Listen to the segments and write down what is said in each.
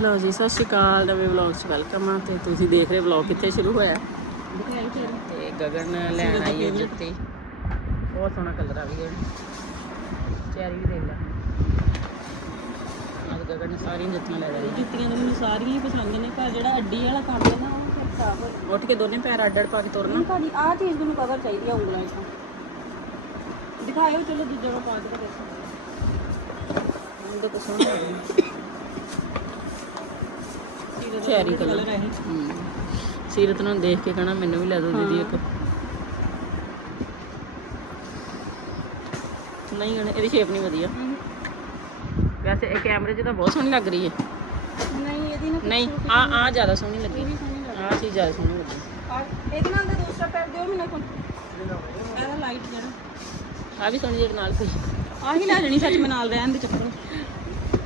ਲਓ ਜੀ ਸਤਿ ਸ਼੍ਰੀ ਅਕਾਲ ਨਵੇਂ ਵਲੌਗ 'ਚ ਵੈਲਕਮ ਆ ਤੇ ਤੁਸੀਂ ਦੇਖ ਰਹੇ ਵਲੌਗ ਕਿੱਥੇ ਸ਼ੁਰੂ ਹੋਇਆ? ਤੇ ਗਗਨ ਲੈਣ ਆਈ ਹੈ ਜੁੱਤੀ। ਬਹੁਤ ਸੋਹਣਾ ਕਲਰ ਆ ਵੀ ਹੈ ਚੈਰੀ ਵੀ ਦੇਖ ਲੈ। ਅੱਜ ਗਗਨ ਨੇ ਸਾਰੀਆਂ ਜੁੱਤੀਆਂ ਲੈ ਲਈ ਜੁੱਤੀਆਂ ਤਾਂ ਮੈਨੂੰ ਸਾਰੀਆਂ ਹੀ ਪਸੰਦ ਨੇ ਪਰ ਜਿਹੜਾ ਅੱਡੀ ਵਾਲਾ ਕੰਮ ਹੈ ਨਾ ਉਹ ਫਿਰ ਖਰਾਬ ਹੋ ਜਾਂਦਾ। ਉੱਠ ਕੇ ਦੋਨੇ ਪੈਰ ਅੱਡ ਅੱਡ ਪਾ ਕੇ ਤੁਰਨਾ। ਹੁਣ ਭਾਜੀ ਆਹ ਚੀਜ਼ ਮੈਨੂੰ ਕਵਰ ਚਾਹੀਦੀ ਆ ਉਂਗਲਾਂ 'ਚ। ਦਿਖਾਇਓ ਚਲੋ ਦੂਜਾ ਮੈਂ ਪਾ ਕੇ ਦੇਖਾਂ। ਉਹਦੇ ਕੋ ਸੋਹਣਾ ਲੱਗਦਾ ਚੈਰੀ ਕਲਰ। ਹੈ ਹਮ। ਸੀਰਤ ਨੂੰ ਦੇਖ ਕੇ ਕਹਣਾ ਮੈਨੂੰ ਵੀ ਲੈ ਦਿਓ ਦੀਦੀ ਇੱਕ। ਨਹੀਂ ਗਣੇ ਇਹਦੀ ਸ਼ੇਪ ਨਹੀਂ ਵਧੀਆ। ਵੈਸੇ ਇਹ ਕੈਮਰੇ 'ਚ ਤਾਂ ਬਹੁਤ ਸੋਹਣੀ ਲੱਗ ਰਹੀ ਹੈ। ਨਹੀਂ ਇਹਦੀ ਨਾ ਨਹੀਂ ਆ ਆ ਜ਼ਿਆਦਾ ਸੋਹਣੀ ਲੱਗੀ। ਵੀ ਸੋਹਣੀ ਆ ਚੀਜ਼ ਜ਼ਿਆਦਾ ਸੋਹਣੀ ਲੱਗੀ। ਇਹਦੇ ਨਾਲ ਦਾ ਦੂਸਰਾ ਪੈਰ ਦਿਓ ਮੈਨੂੰ ਕੋਲ ਇਹਦਾ ਲਾਈਟ ਜਿਹੜਾ। ਆ ਵੀ ਸੋਹਣੀ ਜਿਹੜੀ ਨਾਲ ਪਈ। ਆਹ ਹੀ ਲੈ ਜਣੀ ਸੱਚ ਮੈਂ ਨਾਲ ਰਹਿਣ ਦੇ ਚੱਪਲ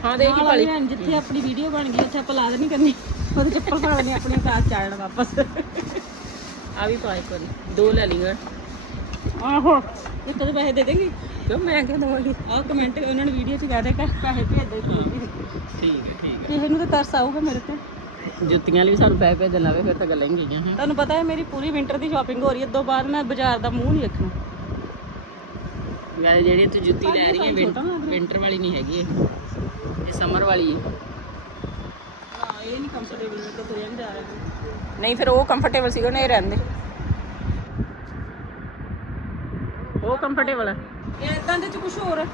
ਹਾਂ ਦੇਖ ਨਾਲ ਵਾਲੀ ਭੈਣ ਜਿੱਥੇ ਆਪਣੀ ਵੀਡੀਓ ਬਣ ਗਈ ਉੱਥੇ ਆਪਾਂ ਲਾ ਦੇਣੀ ਕਰਨੀ ਉਹਦੇ ਚੱਪਲ ਪਾ ਆਪਣੀ ਕਾਰ ਚਾੜਨ ਵਾਪਸ। ਆ ਵੀ ਪਾਈ ਕਰੀ ਦੋ ਲੈ ਲਈਆਂ ਆਹੋ। ਇੱਕ ਤਾਂ ਪੈਸੇ ਦੇ ਦੇਂਗੀ? ਕਿਉਂ? ਮੈਂ ਕਿਹਾ ਦਵਾਂਗੀ? ਆਹ ਕਮੈਂਟ ਉਹਨਾਂ ਨੇ ਵੀਡੀਓ 'ਚ ਕਹਿ ਦੇ ਕਿ ਪੈਸੇ ਭੇਜ ਦੇ ਠੀਕ ਹੈ ਠੀਕ ਕਿਸੇ ਨੂੰ ਤਾਂ ਤਰਸ ਆਊਗਾ ਮੇਰੇ ਤੇ। ਜੁੱਤੀਆਂ ਲਈ ਵੀ ਸਾਨੂੰ ਪੈਸੇ ਭੇਜਣ ਲਾਵੇ ਫਿਰ ਤਾਂ ਗੱਲਾਂ ਹੀ ਗਈਆਂ ਹਾਂ। ਤੁਹਾਨੂੰ ਪਤਾ ਹੈ ਮੇਰੀ ਪੂਰੀ ਵਿੰਟਰ ਦੀ ਸ਼ਾਪਿੰਗ ਹੋ ਰਹੀ ਹੈ ਤੋਂ ਬਾਅਦ ਮੈਂ ਬਾਜ਼ਾਰ ਦਾ ਮੂੰਹ ਨਹੀਂ ਵੇਖਣਾ ਵੈਸੇ ਜਿਹੜੀ ਤੂੰ ਜੁੱਤੀ ਲੈ ਰਹੀ ਹੈ ਵਿੰਟਰ ਵਾਲੀ ਨਹੀਂ ਹੈਗੀ ਇਹ। ਇਹ ਸਮਰ ਵਾਲੀ ਹਾਂ। ਇਹ ਨਹੀਂ ਕੰਫਰਟੇਬਲ ਮੇਰੇ ਤੋਂ ਤੁਰਿਆ ਨਹੀਂ ਜਾ ਰਿਹਾ। ਨਹੀਂ ਫਿਰ ਉਹ ਕੰਫਰਟੇਬਲ ਸੀਗਾ ਨਾ ਇਹ ਰਹਿੰਦੇ। ਉਹ ਕੰਫਰਟੇਬਲ ਹੈ ਇਦਾਂ ਦੇ ਚ ਕੁਝ ਹੋਰ? ਹੈ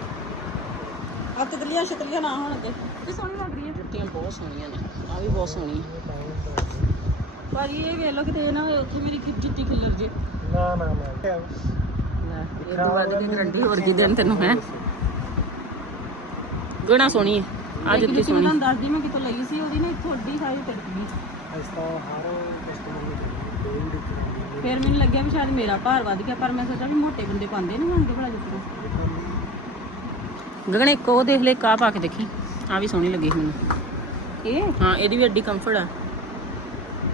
ਆ ਤਤਲੀਆਂ ਛਤਲੀਆਂ ਨਾ ਹੋਣ ਅੱਗੇ। ਇਹ ਸੋਹਣੀ ਲੱਗ ਰਹੀ ਹੈ ਜੁੱਤੀਆਂ ਬਹੁਤ ਸੋਹਣੀਆਂ ਨੇ ਆ ਵੀ ਬਹੁਤ ਸੋਹਣੀ ਹੈ ਭਾਜੀ ਇਹ ਵੇਖ ਲਓ ਕਿਤੇ ਨਾ ਹੋਏ ਉੱਥੇ ਮੇਰੀ ਜੁੱਤੀ ਖਿੱਲਰ ਜੇ। ਨਾ ਨਾ ਨਾ। ਲੈ ਇਹ ਤੋਂ ਵੱਧ ਕੇ ਗਰੰਟੀ ਹੋਰ ਕੀ ਦੇਣ ਤੈਨੂੰ ਹੈ? ਗੁਣਾ ਸੋਹਣੀ ਹੈ। ਆ ਜੁੱਤੀ ਮੈਂ ਸੋਹਣੀ। ਤੁਹਾਨੂੰ ਦੱਸਦੀ ਮੈਂ ਕਿਤੋਂ ਲਈ ਸੀ ਉਹਦੀ ਨਾ ਇੱਥੋਂ ਅੱਡੀ ਸਾਈਜ਼ ਟਿਕ। ਗਈ ਇਸ ਤਾਂ ਹਰ ਕਸਟਮਰ ਨੂੰ ਚਾਹੀਦੀ ਕੋਈ ਵੀ ਦਿੱਕਤ ਫਿਰ ਮੈਨੂੰ ਲੱਗਿਆ ਵੀ ਸ਼ਾਇਦ ਮੇਰਾ ਭਾਰ ਵੱਧ ਗਿਆ ਪਰ ਮੈਂ ਸੋਚਿਆ ਵੀ ਮੋਟੇ ਬੰਦੇ ਪਾਉਂਦੇ ਨਹੀਂ ਹੋਣਗੇ ਭਲਾ ਜੁੱਤੀਆਂ ਗਗਨ ਇੱਕ ਉਹ ਦੇਖ ਲੈ ਆਹ ਪਾ ਕੇ ਦੇਖੀ। ਆ ਵੀ ਸੋਹਣੀ ਲੱਗੀ ਮੈਨੂੰ ਇਹ? ਹਾਂ ਇਹਦੀ ਵੀ ਅੱਡੀ ਕੰਫਰਟ ਆ।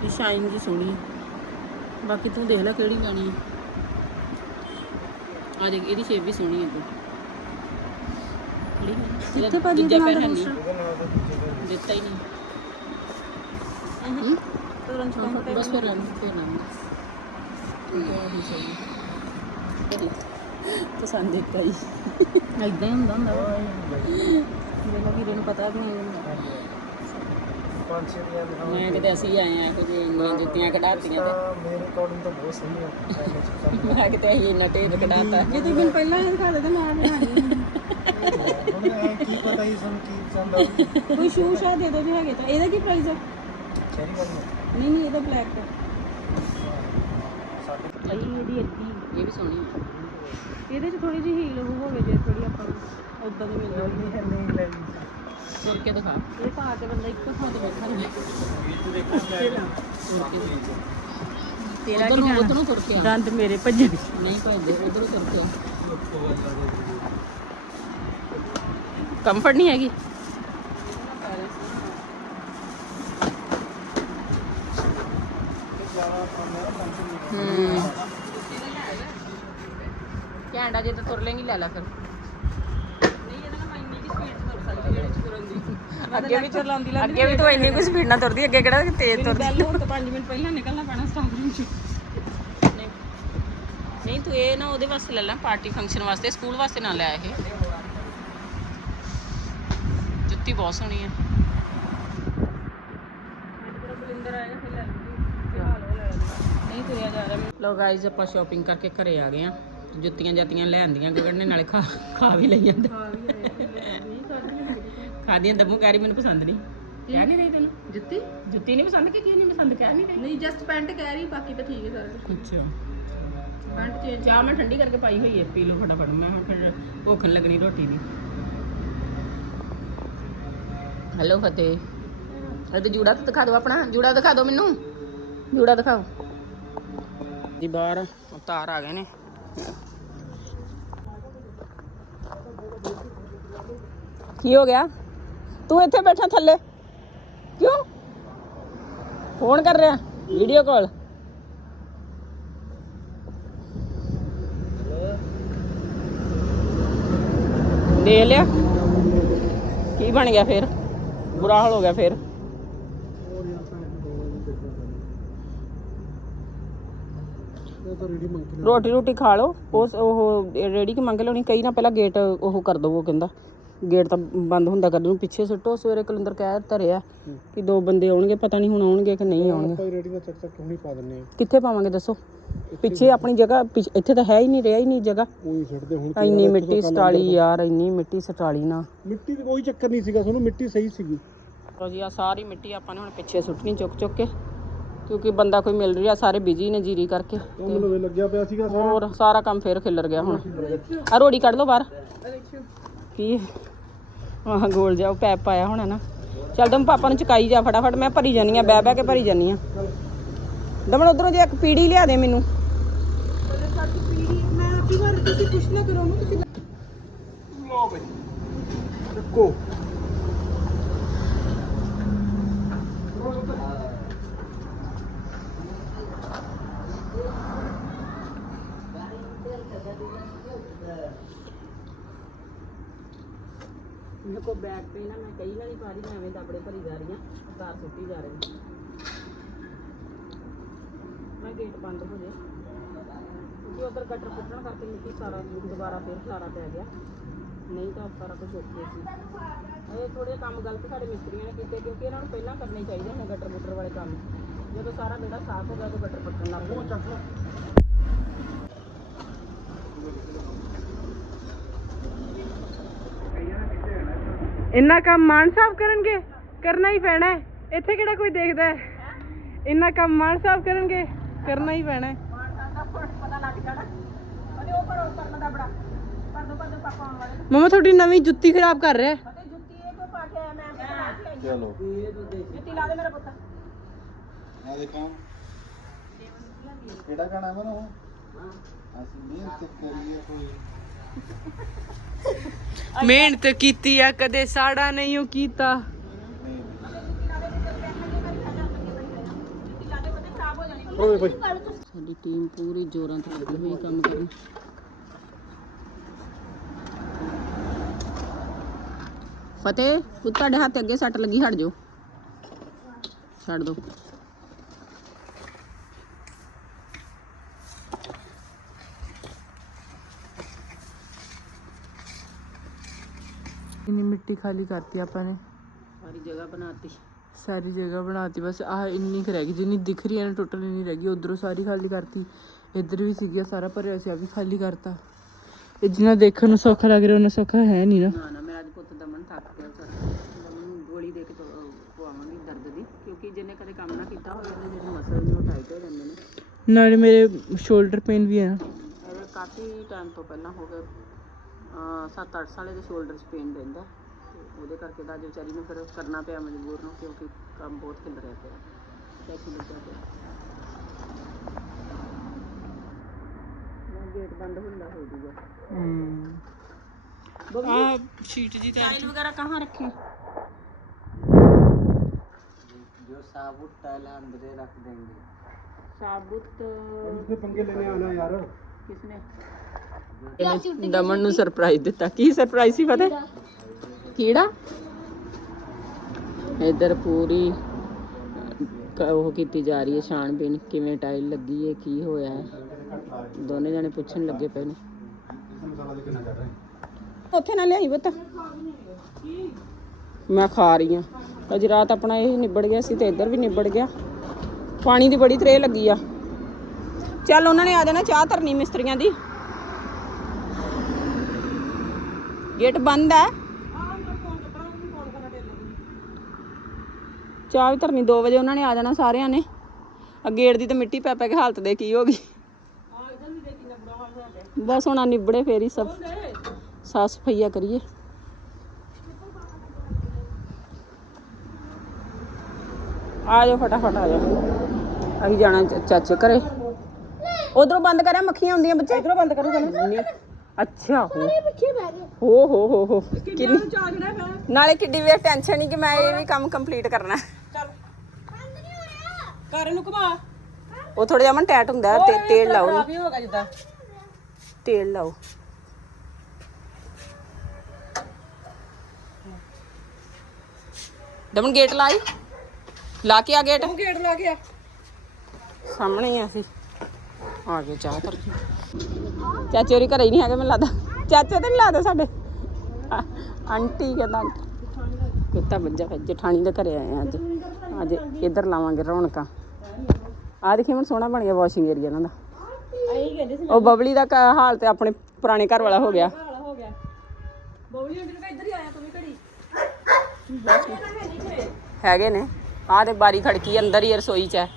ਇਹ ਸ਼ਾਈਨ ਜੀ ਸੋਹਣੀ ਬਾਕੀ ਤੂੰ ਦੇਖ ਲੈ ਕਿਹੜੀ ਲੈਣੀ ਹੈ ਆ ਦੇਖ ਇਹਦੀ ਸ਼ੇਪ ਵੀ ਸੋਹਣੀ ਹੈ ਤੂੰ। ਕਿੱਥੇ ਭਾਜੀ ਇਹਦੇ ਨਾਲ ਦਾ ਦਿੱਤਾ ਹੀ ਨਹੀਂ। ਇਹ ਹੂੰ? ਤੁਰਨ ਚ ਕੰਫਰਟੇਬਲ ਬਸ ਫਿਰ ਰਾਂ ਫਿਰ ਹੈ। ਪਸੰਦ ਦਿੱਤਾ ਹੀ। ਇਦਾਂ ਹੀ ਹੁੰਦਾ ਹੁੰਦਾ ਵਾ। ਜਿਹੜਾ ਵੀਰੇ ਨੂੰ ਪਤਾ ਵੀ ਨਹੀਂ ਹੁੰਦਾ। ਮੈਂ ਕਿਤੇ ਅਸੀਂ ਆਏ ਆ ਕੁਝ ਇੰਨੀਆਂ ਜੁੱਤੀਆਂ ਕਢਾਤੀਆਂ ਤਾਂ। ਮੇਰੇ ਅਕੋਰਡਿੰਗ ਤਾਂ ਬਹੁਤ ਸਹੀ ਹੈ ਤੇ ਮੈਂ ਕਿਤੇ ਅਸੀਂ ਇੰਨਾ ਢੇਰ ਕਢਾਤਾ। ਜੇ ਮੈਨੂੰ ਪਹਿਲਾਂ ਇਹ ਦਿਖਾ ਦੇ ਤਾਂ ਮੈਂ ਬਣਾਣੀ ਹੁਣ ਇਹ ਕੀ ਪਤਾ ਹੀ ਸਾਨੂੰ ਕੀ ਪਸੰਦ ਆਊਗੀ ਕੋਈ ਸ਼ੂ ਸ਼ਾ ਦੇ ਦੋ ਜੇ ਹੈਗੇ ਤਾਂ। ਇਹਦਾ ਕੀ ਪ੍ਰਾਈਸ ਹੈ ਚੈਰੀ ਵਾਲੀ ਨਹੀਂ। ਨਹੀਂ ਇਹਦਾ ਬਲੈਕ ਹੈ ਸਾਡੇ ਅਈ ਇਹਦੀ ਅੱਡੀ ਇਹ ਵੀ ਸੋਹਣੀ ਹੈ ਇਹਦੇ ਚ ਥੋੜੀ ਜਿਹੀ ਹੀਲ ਹੋਵੇ ਜੇ ਥੋੜੀ ਆਪਾਂ ਉਦਾਂ ਦੇ ਮਿਲ ਜਾਵੇ ਨਹੀਂ ਨਹੀਂ ਲੈ ਤੁਰ ਕੇ ਦਿਖਾ। ਇਹ ਪਾ ਕੇ ਬੰਦਾ ਇੱਕੋ ਥਾਂ ਤੇ ਬੈਠਾ ਰਹੇ। ਤੇਰਾ। ਕੀ ਨੂੰ ਉਧਰ ਨੂੰ ਤੁਰ ਕੇ ਆ। ਦੰਦ ਮੇਰੇ ਭੱਜਣ ਨਹੀਂ ਭੇਜਦੇ ਉਧਰ ਤੁਰ ਕੇ ਕੰਫਰਟ ਨਹੀਂ ਹੈਗੀ। ਹੂੰ। ਕੈਂਡਾ ਜੇ ਤਾਂ ਤੁਰ ਲੈਂਗੀ ਲੈ ਲੈ ਫਿਰ। ਨਹੀਂ ਇਹਦਾ ਨਾ ਮੈਂ ਇੰਨੀ ਦੀ ਸਪੀਡ ਤੁਰ ਸਕਦੀ ਜਿਹੜੇ ਚ ਤੁਰਨ ਦੀ ਅੱਗੇ ਵੀ ਤੁਰ ਲਾਉਂਦੀ ਲਾਉਂਦੀ ਅੱਗੇ ਵੀ ਤੂੰ ਇੰਨੀ ਕੁ ਸਪੀਡ ਨਾਲ ਤੁਰਦੀ ਅੱਗੇ ਕਿਹੜਾ ਤੇਜ਼ ਤੁਰਦੀ। ਬੈਲ ਹੋਣ ਤੋਂ 5 ਮਿੰਟ ਪਹਿਲਾਂ ਨਿਕਲਣਾ ਪੈਣਾ ਸਟਾਫ ਰੂਮ ਚ। ਨਹੀਂ ਨਹੀਂ ਤੂੰ ਇਹ ਨਾ ਉਹਦੇ ਵਾਸਤੇ ਲੈ ਲੈ ਪਾਰਟੀ ਫੰਕਸ਼ਨ ਵਾਸਤੇ ਸਕੂਲ ਵਾਸਤੇ ਨਾ ਲੈ ਇਹ। ਜੁੱਤੀ ਬਹੁਤ ਸੋਹਣੀ ਹੈ। ਲੈ ਗਾਇਜ਼ ਆਪਾਂ ਸ਼ਾਪਿੰਗ ਕਰਕੇ ਘਰੇ ਆ ਗਏ ਆ ਜੁੱਤੀਆਂ ਜਾਤੀਆਂ ਲੈ ਆਂਦੀਆਂ ਗਗਨ ਨੇ ਨਾਲੇ ਖਾ ਖਾ ਵੀ ਲਈ ਜਾਂਦਾ। ਖਾਦੀਆਂ ਦਮੂ ਕਹਿ ਰਹੀ ਮੈਨੂੰ ਪਸੰਦ ਨਹੀਂ। ਕਹਿ ਨਹੀਂ ਰਹੀ ਤੈਨੂੰ? ਜੁੱਤੀ? ਜੁੱਤੀ ਨਹੀਂ ਪਸੰਦ ਕਿ ਕੀ ਨਹੀਂ ਪਸੰਦ ਕਹਿ ਨਹੀਂ ਰਹੀ। ਨਹੀਂ ਜਸਟ ਪੈਂਟ ਕਹਿ ਰਹੀ ਬਾਕੀ ਤਾਂ ਠੀਕ ਹੈ ਸਾਰਾ ਕੁਝ ਅੱਛਾ। ਪੈਂਟ ਚੇਂਜ ਚਾਹ ਮੈਂ ਠੰਡੀ ਕਰਕੇ ਪਾਈ ਹੋਈ ਹੈ ਪੀ ਲਓ ਫਟਾਫਟ। ਮੈਂ ਹੁਣ ਫਿਰ ਭੁੱਖ ਲੱਗਣੀ ਰੋਟੀ ਦੀ। ਹੈਲੋ ਫਤਿਹ। ਇਹ ਤੇ ਜੂੜਾ ਤਾਂ ਦਿਖਾ ਦਿਓ ਆਪਣਾ ਜੂੜਾ ਦਿਖਾ ਦਿਓ ਮੈਨੂੰ। ਜੂੜਾ ਦਿਖਾਓ। ਜੀ ਬਾਹਰ ਉਤਾਰ ਆ ਗਏ ਨੇ। ਕੀ ਹੋ ਗਿਆ? ਤੂੰ ਇੱਥੇ ਬੈਠਾ ਥੱਲੇ। ਕਿਉਂ? ਫੋਨ ਕਰ ਰਿਹਾ ਵੀਡੀਓ ਕਾਲ। ਦੇਖ ਲਿਆ। ਕੀ ਬਣ ਗਿਆ ਫੇਰ? ਬੁਰਾ ਹਾਲ ਹੋ ਗਿਆ ਫਿਰ। ਰੋਟੀ ਰੋਟੀ ਖਾ ਲੋ ਉਸ ਉਹ ਰੇੜੀ ਕਿ ਮੰਗ ਲੈਣੀ ਕਈ ਨਾ ਪਹਿਲਾਂ ਗੇਟ ਉਹ ਕਰ ਦੋ ਉਹ ਕਹਿੰਦਾ। ਗੇਟ ਤਾਂ ਬੰਦ ਹੁੰਦਾ ਕਰ ਨੂੰ ਪਿੱਛੇ ਸੁੱਟੋ ਸਵੇਰੇ ਕਲੰਦਰ ਕਹਿ ਧਰਿਆ ਕਿ ਦੋ ਬੰਦੇ ਆਉਣਗੇ ਪਤਾ ਨਹੀਂ ਹੁਣ ਆਉਣਗੇ ਕਿ ਨਹੀਂ ਆਉਣਗੇ। ਕਿੱਥੇ ਪਾਵਾਂਗੇ ਦੱਸੋ? ਪਿੱਛੇ ਆਪਣੀ ਜਗ੍ਹਾ ਪਿੱਛ- ਇੱਥੇ ਤਾਂ ਹੈ ਹੀ ਨਹੀਂ ਰਿਹਾ ਹੀ ਨਹੀਂ ਜਗ੍ਹਾ। ਉਹੀ ਛੱਡਦੇ ਹੁਣ ਇੰਨੀ ਮਿੱਟੀ ਸਟਾਲੀ ਯਾਰ ਇੰਨੀ ਮਿੱਟੀ ਸਟਾਲੀ ਨਾ। ਮਿੱਟੀ ਦੀ ਕੋਈ ਚੱਕਰ ਨਹੀਂ ਸੀਗਾ ਤੁਹਾਨੂੰ ਮਿੱਟੀ ਸਹੀ ਸੀਗੀ। ਲਓ ਜੀ ਆ ਸਾਰੀ ਮਿੱਟੀ ਆਪਾਂ ਨੇ ਹੁਣ ਪਿੱਛੇ ਸੁੱਟਣੀ ਚੁੱਕ ਚੁੱਕ ਕੇ ਕਿਉਂਕਿ ਬੰਦਾ ਕੋਈ ਮਿਲ ਰਿਹਾ ਸਾਰੇ ਬਿਜ਼ੀ ਨੇ ਜੀਰੀ ਕਰਕੇ। ਉਹ ਮੈਨੂੰ ਵੀ ਲੱਗਿਆ ਪਿਆ ਸੀਗਾ ਸਾਰਾ। ਹੋਰ ਸਾਰਾ ਕੰਮ ਫੇਰ ਖਿਲਰ ਗਿਆ ਹੁਣ। ਆ ਰੋੜੀ ਕੱਢ ਲਓ ਬਾਹਰ। ਕੀ ਆਹ ਗੋਲ ਜਿਹਾ ਉਹ ਪੈਪ ਪਾਇਆ ਹੋਣਾ ਨਾ। ਚੱਲ ਦਮ ਪਾਪਾ ਨੂੰ ਚੁਕਾਈ ਜਾ ਫਟਾਫਟ ਮੈਂ ਭਰੀ ਜਾਨੀ ਆ ਬਹਿ ਬਹਿ ਕੇ ਭਰੀ ਜਾਨੀ ਆ। ਦਮਨ ਉਧਰੋਂ ਜੇ ਇੱਕ ਪੀੜੀ ਲਿਆ ਦੇ ਮੈਨੂੰ। ਲੋ ਬਈ ਚੱਕੋ। ਮੇਰੇ ਕੋ ਬੈਗ ਪੇ ਨਾ ਮੈਂ ਕਈ ਨਾਲ ਹੀ ਪਾ ਰਹੀ ਮੈਂ ਐਵੇਂ ਦਬੜੇ ਭਰੀ ਜਾ ਰਹੀ ਆ ਤਾਰ ਸੁੱਟੀ ਜਾ ਰਹੀ ਮੈਂ ਗੇਟ ਬੰਦ ਹੋ ਜੇ। ਕਿਉਂਕਿ ਉਧਰ ਗਟਰ ਪੁੱਟਣ ਕਰਕੇ ਮਿੱਟੀ ਸਾਰਾ ਦੁਬਾਰਾ ਫੇਰ ਸਾਰਾ ਪੈ ਗਿਆ। ਨਹੀਂ ਤਾਂ ਸਾਰਾ ਕੁਝ ਓਕੇ ਸੀ। ਇਹ ਥੋੜੇ ਕੰਮ ਗਲਤ ਸਾਡੇ ਮਿਸਤਰੀਆਂ ਨੇ ਕੀਤੇ, ਕਿਉਂਕਿ ਇਹਨਾਂ ਨੂੰ ਪਹਿਲਾਂ ਕਰਨੇ ਚਾਹੀਦੇ ਨੇ ਗਟਰ ਪੁੱਟਰ ਵਾਲੇ ਕੰਮ। ਜਦੋਂ ਸਾਰਾ ਬੇੜਾ ਸਾਫ਼ ਹੋ ਗਿਆ ਤਾਂ ਗਟਰ ਪੱਟਣ ਲੱਗ ਪਏ ਇੰਨਾ ਕੰਮ ਮਾਨ ਸਾਹਿਬ ਕਰਨਗੇ, ਕਰਨਾ ਹੀ ਪੈਣਾ ਹੈ। ਇੱਥੇ ਕਿਹੜਾ ਕੋਈ ਦੇਖਦਾ ਹੈ? ਇੰਨਾ ਕੰਮ ਮਾਨ ਸਾਹਿਬ ਕਰਨਗੇ। ਕਰਨਾ ਹੀ ਪੈਣਾ ਮਮਾ ਤੁਹਾਡੀ ਨਵੀਂ ਜੁੱਤੀ ਖਰਾਬ ਕਰ ਰਿਹਾ ਹੈ। ਤੇ ਜੁੱਤੀ ਇਹ ਕੋਈ ਪਾ ਕੇ ਆਇਆ ਮੈਂ ਆਪਣੇ ਨਾਲ ਹੀ ਆਈ ਚਲੋ ਜੁੱਤੀ ਲਾ ਦੇ ਮੇਰਾ ਪੁੱਤ ਆ ਦੇਖਾਂ। ਕਿਹੜਾ ਗਾਣਾ ਮਨ ਉਹ? ਅਸੀਂ ਮਿਹਨਤ ਕਰੀਏ ਕੋਈ। ਮਿਹਨਤ ਕੀਤੀ ਆ ਕਦੇ ਸਾੜਾ ਨਹੀਂ ਉਹ ਕੀਤਾ। ਸਾਡੀ ਟੀਮ ਪੂਰੀ ਜੋਰਾਂ ਤੇ ਲੱਗੀ ਹੋਈ ਕੰਮ ਕਰਨ। ਫਤਿਹ ਉਹ ਤੁਹਾਡੇ ਹੱਥ ਅੱਗੇ ਸੱਟ ਲੱਗੀ ਹਟ ਜਾਓ। ਛੱਡ ਦੋ। ਇੰਨੀ ਮਿੱਟੀ ਖਾਲੀ ਕਰਤੀ ਆਪਾਂ ਨੇ। ਸਾਰੀ ਜਗ੍ਹਾ ਬਣਾਤੀ। ਸਾਰੀ ਜਗ੍ਹਾ ਬਣਾਤੀ ਬਸ ਆਹ ਇੰਨੀ ਕੁ ਰਹਿ ਗਈ ਜਿੰਨੀ ਦਿਖ ਰਹੀ ਹੈ ਨਾ ਟੋਟਲ ਇੰਨੀ ਰਹਿ ਗਈ ਉਧਰੋਂ ਸਾਰੀ ਖਾਲੀ ਕਰਤੀ ਇੱਧਰ ਵੀ ਸੀਗਾ ਸਾਰਾ ਭਰਿਆ ਸੀ ਆ ਵੀ ਖਾਲੀ ਕਰਤਾ। ਇਹ ਜਿੰਨਾ ਦੇਖਣ ਨੂੰ ਸੌਖਾ ਲੱਗ ਰਿਹਾ ਉਹਨਾਂ ਸੌਖਾ ਹੈ ਨਹੀਂ ਨਾ। ਨਾ ਨਾ ਮੇਰਾ ਅੱਜ ਪੁੱਤ ਦਮਨ ਥੱਕ ਗਿਆ ਸਰ ਦਮਨ ਗੋਲੀ ਦੇ ਕੇ ਤੋਂ ਪਵਾਵਾਂਗੀ ਦਰਦ ਦੀ ਕਿਉਂਕਿ ਜਿਹਨੇ ਕਦੇ ਕੰਮ ਨਾ ਕੀਤਾ ਹੋਵੇ ਉਹਦੇ ਜਿਹੜੇ ਮਸਲ ਨੇ ਉਹ ਟਾਈਟ ਹੋ ਜਾਂਦੇ ਨੇ। ਨਾਲੇ ਮੇਰੇ ਸ਼ੋਲਡਰ ਪੇਨ ਵੀ ਹੈ ਕਾਫੀ ਟਾਈਮ ਤੋਂ ਪਹਿਲਾਂ ਹੋ ਗਏ 7-8 ਸਾਲੇ ਦੇ ਸ਼ੋਲਡਰ 'ਚ ਪੇਨ ਰਹਿੰਦਾ। ਉਹਦੇ ਕਰਕੇ ਤਾਂ ਅੱਜ ਵਿਚਾਰੀ ਨੂੰ ਫਿਰ ਕਰਨਾ ਪਿਆ ਮਜਬੂਰ ਨੂੰ ਕਿਉਂਕਿ ਕੰਮ ਬਹੁਤ ਖਿਲ ਰਿਹਾ ਪਿਆ ਕੈਸੀ ਲੱਗਿਆ ਪਿਆ ਗੇਟ ਬੰਦ ਹੁੰਦਾ ਹੋ ਜੂਗਾ ਆ ਸ਼ੀਟ ਜੀ ਤਾਂ टाइल वगैरह कहाँ रखे ਜੋ ਸਾਬੁਤ ਟਾਇਲ ਅੰਦਰੇ ਰੱਖ ਦੇਂਗੇ साबुत ਇਸਦੇ ਪੰਗੇ ਲੈਣੇ ਆਣਾ ਯਾਰ किसने ਦਮਨ ਨੂੰ ਸਰਪ੍ਰਾਈਜ਼ ਦਿੱਤਾ ਕੀ ਸਰਪ੍ਰਾਈਜ਼ ਸੀ ਪਤਾ ਕੀੜਾ ਇੱਧਰ ਪੂਰੀ ਉਹ ਕੀਤੀ ਜਾ ਰਹੀ ਹੈ ਛਾਣਬੀਨ ਕਿਵੇਂ ਟਾਈਲ ਲੱਗੀ ਹੈ ਕੀ ਹੋਇਆ ਹੈ? ਦੋਨੇ ਜਣੇ ਪੁੱਛਣ ਲੱਗੇ ਪਏ ਨੇ। ਉੱਥੇ ਨਾ ਲਿਆਈ ਬਤ ਮੈਂ ਖਾ ਰਹੀ ਆ ਅੱਜ ਰਾਤ ਆਪਣਾ ਇਹ ਨਿਬੜ ਗਿਆ ਸੀ ਤੇ ਇੱਧਰ ਵੀ ਨਿਬੜ ਗਿਆ। ਪਾਣੀ ਦੀ ਬੜੀ ਤਰੇ ਲੱਗੀ ਆ। ਚੱਲ ਉਹਨਾਂ ਨੇ ਆ ਜਾਣਾ ਚਾਹ ਧਰਨੀ ਮਿਸਤਰੀਆਂ ਦੀ। ਗੇਟ ਬੰਦ ਹੈ। ਚਾਹ ਵੀ ਧਰਨੀ 2 ਵਜੇ ਉਹਨਾਂ ਨੇ ਆ ਜਾਣਾ ਸਾਰਿਆਂ ਨੇ। ਆ ਗੇਟ ਦੀ ਤਾਂ ਮਿੱਟੀ ਪੈ ਪੈ ਕੇ ਹਾਲਤ ਦੇ ਕੀ ਹੋ ਗਈ। ਬਸ ਹੁਣ ਆ ਨਿਬੜੇ ਫੇਰ ਹੀ ਸਭ। ਸਾਫ਼ ਸਫਾਈਆ ਕਰੀਏ। ਆ ਜਾਓ ਫਟਾਫਟ ਆ ਜਾਓ। ਅਸੀਂ ਜਾਣਾ ਚਾਚੇ ਘਰੇ। ਉਧਰੋਂ ਬੰਦ ਕਰਿਆ ਮੱਖੀਆਂ ਹੁੰਦੀਆਂ ਬੱਚੇ? ਇਧਰੋਂ ਬੰਦ ਕਰੂਗਾ ਨਾ ਅੱਛਾ ਹੋ। ਹੋ ਹੋ ਹੋ ਹੋ। ਕਿੰਨੀ ਨਾਲੇ ਕਿੱਡੀ ਵੇ ਟੈਨਸ਼ਨ ਨਹੀਂ ਕਿ ਮੈਂ ਇਹ ਵੀ ਕੰਮ ਕੰਪਲੀਟ ਕਰਨਾ। ਨੂੰ ਘੁਮਾ। ਉਹ ਥੋੜਾ ਜਿਹਾ ਮਨ ਟੈਟ ਹੁੰਦਾ ਹੈ, ਤੇ ਤੇਲ ਲਾਓ। ਉਹਨੂੰ। ਜਿੱਦਾਂ। ਤੇਲ ਲਾਓ। ਦਮਨ ਗੇਟ ਲਾਈ? ਲਾ ਕੇ ਆ ਗੇਟ? ਗੇਟ ਲਾ ਗਿਆ ਸਾਹਮਣੇ ਹੀ ਆ ਅਸੀਂ। ਆ ਗਏ ਚਾਹ ਤਰ ਚਾਚੇ ਹੋਰੀ ਘਰੇ ਹੀ ਨਹੀਂ ਹੈਗੇ ਮੈਨੂੰ ਲੱਗਦਾ। ਚਾਚੇ ਤੇ ਨਹੀਂ ਲੱਗਦਾ ਸਾਡੇ। ਆ, ਆਂਟੀ ਕਹਿੰਦਾ ਆਂਟੀ ਕੁੱਤਾ ਵੱਜਾ ਫਿਰ ਜਠਾਣੀ ਦੇ ਘਰੇ ਆਏ ਆ ਅੱਜ। ਅੱਜ ਇੱਧਰ ਲਾਵਾਂਗੇ ਰੌਣਕਾਂ। ਆ ਦੇਖੀ ਹੁਣ ਸੋਹਣਾ ਬਣ ਗਿਆ ਵਾਸ਼ਿੰਗ ਏਰੀਆ ਇਹਨਾਂ ਦਾ। ਉਹ ਬਬਲੀ ਦਾ ਕ- ਹਾਲ ਤੇ ਆਪਣੇ ਪੁਰਾਣੇ ਘਰ ਵਾਲਾ ਹੋ ਗਿਆ। ਹੈਗੇ ਨੇ। ਆਹ ਤੇ ਬਾਰੀ ਖੜਕੀ ਅੰਦਰ ਹੀ ਰਸੋਈ ਚ। ਹੈ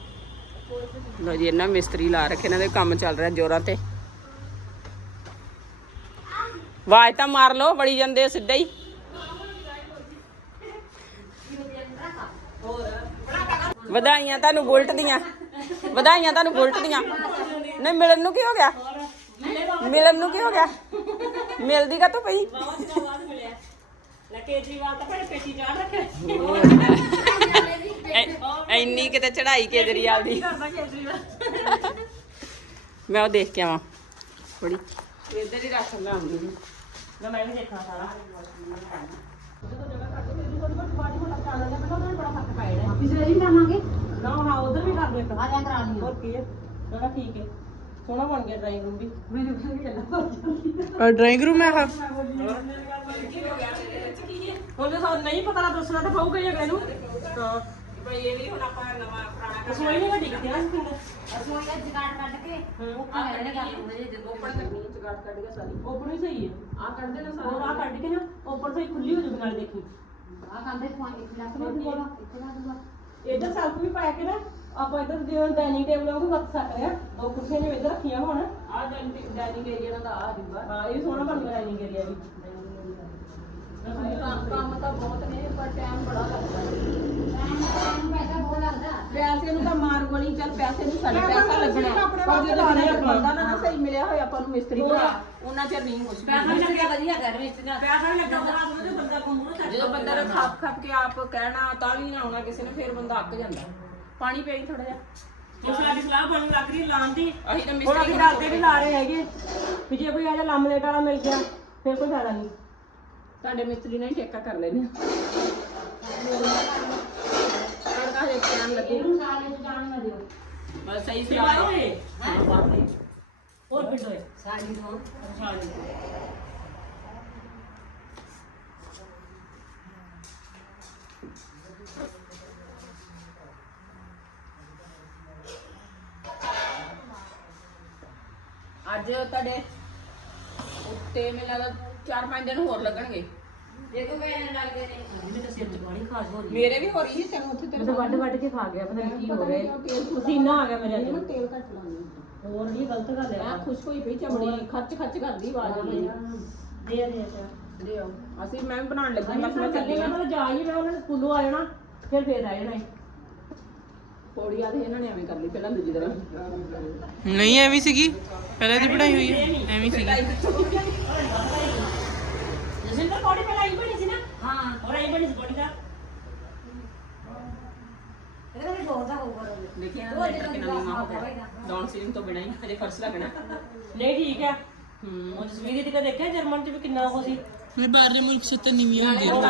ਲੋ ਜੀ ਇਹਨਾਂ ਮਿਸਤਰੀ ਲਾ ਰੱਖੇ ਇਹਨਾਂ ਦੇ ਕੰਮ ਚੱਲ ਰਿਹਾ ਜੋਰਾਂ ਤੇ। ਆਵਾਜ਼ ਤਾਂ ਮਾਰ ਲਓ ਬੜੀ ਜਾਂਦੇ ਆ ਸਿੱਧਾ ਹੀ। ਵਧਾਈਆਂ ਤੁਹਾਨੂੰ ਬੁਲਟ ਦੀਆਂ। ਵਧਾਈਆਂ ਤੁਹਾਨੂੰ ਬੁਲਟ ਦੀਆਂ। ਨਹੀਂ, ਮਿਲਣ ਨੂੰ ਕੀ ਹੋ ਗਿਆ? ਮਿਲਣ ਨੂੰ ਕੀ ਹੋ ਗਿਆ? ਮਿਲਦੀ ਕਾ ਤੂੰ ਪਈ? ਐ- ਐਨੀ ਕਿਤੇ ਚੜਾਈ ਕੇਜਰੀਵਾਲ ਦੀ ਮੈਂ ਉਹ ਦੇਖ ਕੇ ਆਵਾਂ। ਥੋੜੀ ਇੱਧਰ ਹੀ ਰੱਖ ਮੈਂ ਨਾ, ਮੈਂ ਵੀ ਦੇਖਣਾ ਸਾਰਾ। ਪਿਛਲੇ ਜੀ ਬਣਾਵਾਂਗੇ ਨਾ ਹਾਂ ਉਧਰ ਵੀ ਕਰ ਦੋ ਇੱਕ ਆ ਜਾ ਕਰਾ ਲਈ ਹੋਰ ਕੀ ਹੈ ਨਾ ਠੀਕ ਹੈ ਸੋਹਣਾ ਬਣ ਗਿਆ ਡਰਾਈਂਗ ਰੂਮ ਵੀ ਮੈਨੂੰ ਕਹਿੰਦੇ ਚੱਲੋ ਔਰ ਡਰਾਇੰਗ ਰੂਮ ਹੈ ਆਹ ਹੁਣ ਜੇ ਸਾਨੂੰ ਨਹੀਂ ਪਤਾ ਲੱਗ ਦੱਸਣਾ ਤਾਂ ਪਊਗਾ ਹੀ ਅਗਲੇ ਨੂੰ ਹਾਂ ਭਾਈ ਇਹ ਵੀ ਹੁਣ ਆਪਾਂ ਨਵਾਂ ਪੁਰਾਣਾ ਰਸੋਈ ਨਹੀਂ ਵੱਡੀ ਕਿਤੇ ਨਾ ਸਿੰਗ ਅਸੀਂ ਉਹ ਜਗਾੜ ਕੱਢ ਕੇ ਉੱਪਰ ਲੈਣੇ ਕਰ ਲੂੰਗੇ ਜੇ ਓਪਨ ਕਰਨੀ ਹੈ ਜਗਾੜ ਕੱਢ ਕੇ ਸਾਰੀ ਓਪਨ ਹੀ ਸਹੀ ਹੈ ਆ ਕੱਢ ਦੇਣਾ ਸਾਰਾ ਹੋਰ ਆ ਕੱਢ ਕੇ ਨਾ ਓਪਨ ਸਹੀ ਖੁੱਲੀ ਹੋ ਜਾਊਗੀ ਨਾਲ ਦੇਖੀ ਆ ਕੰਦੇ ਪੁਆਇੰਟ ਇੱਕ ਲੱਖ ਨੂੰ ਦੂਗਾ ਇੱਕ ਲੱਖ ਦੂਗਾ ਇੱਧਰ ਸੈਲਫ ਵੀ ਪਾਇਆ ਕੇ ਨਾ ਆਪਾਂ ਇੱਧਰ ਜਿਵੇਂ ਡਾਈਨਿੰਗ ਟੇਬਲ ਵਾਂਗੂ ਰੱਖ ਸਕਦੇ ਆ ਦੋ ਕੁਰਸੀਆਂ ਜਿਵੇਂ ਇੱਧਰ ਰੱਖੀਆਂ ਹੋਣ ਆ ਡਾਈਨਿੰਗ ਏਰੀਆ ਦਾ ਆ ਜੂਗਾ ਹਾਂ ਇਹ ਵੀ ਸੋਹਣਾ ਬਣ ਗਿਆ ਡਾਈਨਿੰਗ ਏਰੀਆ ਵੀ ਕੰਮ ਤਾਂ ਬਹੁਤ ਨੇ ਪਰ ਟਾਈਮ ਬੜਾ ਲੱਗਦਾ ਪੈਸਾ ਨੂੰ ਤਾਂ ਮਾਰ ਗੋਲੀ ਚੱਲ ਪੈਸੇ ਨੂੰ ਸਾਡੇ ਪੈਸਾ ਲੱਗਣਾ। ਪਰ ਜਦੋਂ ਕਿਤੇ ਬੰਦਾ ਨਾ ਨਾ ਸਹੀ ਮਿਲਿਆ ਹੋਇਆ ਆਪਾਂ ਨੂੰ ਮਿਸਤਰੀ ਭਰਾ ਉਹਨਾਂ ਚਿਰ ਨਹੀਂ ਕੁਝ ਪੈਸਾ ਵੀ ਲੱਗਿਆ। ਵਧੀਆ ਘਰ ਵਿੱਚ ਨਾ ਪੈਸਾ ਵੀ ਲੱਗਾ ਬੰਦਾ ਬੰਦਾ ਕੰਮੂ ਜਦੋਂ ਬੰਦਾ ਨੇ ਖਾਪ ਖਾਪ ਕੇ ਆਪ ਕਹਿਣਾ ਤਾਂ ਵੀ ਨਹੀਂ ਆਉਣਾ ਕਿਸੇ ਨੇ ਫਿਰ ਬੰਦਾ ਅੱਕ ਜਾਂਦਾ। ਪਾਣੀ ਪਈ ਥੋੜਾ ਜਿਹਾ। ਉਸ ਸਾਡੀ ਸਲਾਹ ਬਣਨ ਲੱਗ ਰਹੀ ਲਾਉਣ ਦੀ। ਅਸੀਂ ਤਾਂ ਮਿਸਤਰੀ ਡਰਦੇ ਵੀ ਲਾ ਰਹੇ ਹੈਗੇ। ਵੀ ਜੇ ਕੋਈ ਆਜਾ ਲਾਮਲੇਟ ਵਾਲਾ ਮਿਲ ਗਿਆ ਫਿਰ ਕੋਈ ਫਾਇਦਾ ਨਹੀਂ। ਸਾਡੇ ਮਿਸਤਰੀ ਨੇ ਹੀ ਠੇਕਾ ਕਰ ਲੈਣਾ ਕਰਦਾ ਹੈ ਕਿਆਨ ਲੱਗੂ ਸਾਲੇ ਚ ਜਾਣ ਨਾ ਦਿਓ। ਬਸ ਸਹੀ ਸਲਾਹ ਹੋਰ ਪਿੰਡ ਹੋਏ? ਸਾਲੀ ਤੋਂ। ਅੱਜ ਤੁਹਾਡੇ ਉੱਤੇ ਮੈਨੂੰ ਲੱਗਦਾ 4-5 ਦਿਨ ਹੋਰ ਲੱਗਣਗੇ ਦੇਖੋ ਕਿੰਨੇ ਲੱਗਦੇ ਨੇ ਜਿਹਨੇ ਤਾਂ ਸਿਰ ਚ ਬੜੀ ਖਾਸ ਹੋ ਰਹੀ ਮੇਰੇ ਵੀ ਹੋ ਰਹੀ ਸੀ ਤੈਨੂੰ ਉੱਥੇ ਮੈਂ ਤਾਂ ਵੱਡ ਵੱਡ ਕੇ ਖਾ ਗਿਆ ਪਤਾ ਨਹੀਂ ਕੀ ਹੋ ਰਿਹਾ ਪਸੀਨਾ ਆ ਗਿਆ ਮੇਰੇ ਅੱਜ ਤੇਲ ਘੱਟ ਲਾਉਂਦੀ ਹੋਰ ਨਹੀਂ ਗਲਤ ਗੱਲ ਮੈਂ ਹੈ ਖੁਸ਼ ਹੋਈ ਪਈ ਚਮੜੀ ਖੱਚ ਖੱਚ ਕਰਦੀ ਆਵਾਜ਼ ਮੇਰੀ ਦੇ ਦੇ ਅੱਛਾ ਦੇ ਆਓ ਅਸੀਂ ਮੈਂ ਵੀ ਬਣਾਉਣ ਲੱਗੀ ਬਸ ਮੈਂ ਮੈਂ ਚੱਲੀ ਚੱਲੀ ਮੈਂ ਤਾਂ ਜਾ ਹੀ ਮੈਂ ਉਹਨਾਂ ਨੇ ਸਕੂਲੋਂ ਆ ਜਾਣਾ ਫਿਰ ਫੇਰ ਆ ਜਾਣਾ ਥੋੜੀ ਆਦੇ ਇਹਨਾਂ ਨੇ ਐਵੇਂ ਕਰ ਲਈ ਪਹਿਲਾਂ ਦੂਜੀ ਤਰ੍ਹਾਂ। ਨਹੀਂ ਐਵੇਂ ਸੀਗੀ। ਪਹਿਲਾਂ ਦੀ ਪੜਾਈ ਹੋਈ ਹੈ ਐਵੇਂ ਸੀਗੀ। ਜਸਿੰਦਰ ਕੋੜੀ ਪਹਿਲਾਂ ਆਈ ਬਣੀ ਸੀ ਨਾ ਹਾਂ ਔਰ ਆਈ ਬਣੀ ਸੀ ਕੋੜੀ ਦਾ ਇਹਦਾ ਵੀ ਜ਼ੋਰ ਦਾ ਹੋਊਗਾ ਦੇਖਿਆ ਨਾ ਲੈਟਰ ਕਿੰਨਾ ਲੰਮਾ ਹੋ ਗਿਆ ਡਾਊਨ ਸੀਲਿੰਗ ਤੋਂ ਬਿਨਾਂ ਹੀ ਹਜੇ ਫਰਸ਼ ਲੱਗਣਾ ਨਹੀਂ ਠੀਕ ਹੈ ਹੂੰ ਉਹ ਜਸਵੀਰ ਦੀ ਤਾਂ ਦੇਖਿਆ ਜਰਮਨ ਚ ਵੀ ਕਿੰਨਾ ਉਹ ਸੀ ਮੈਂ ਬਾਹਰਲੇ ਮੁਲਕ ਸੇ ਤਾਂ ਨੀਵੀਂ ਹੋ ਗਈ ਉਹ